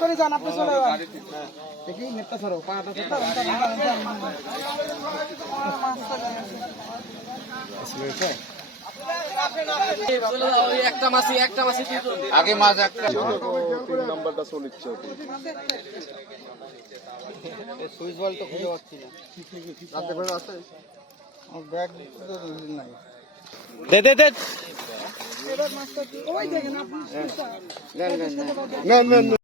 করে যান আপনি চলে যান। দেখি নেটটা ধরো পাটা একটা। মাসি একটা মাসি আগে মাছ একটা সুইচ বল তো খুঁজে পাচ্ছি না। রাতে করে আছে ব্যাগ নাই। দে দে দে। নেন নেন নেন।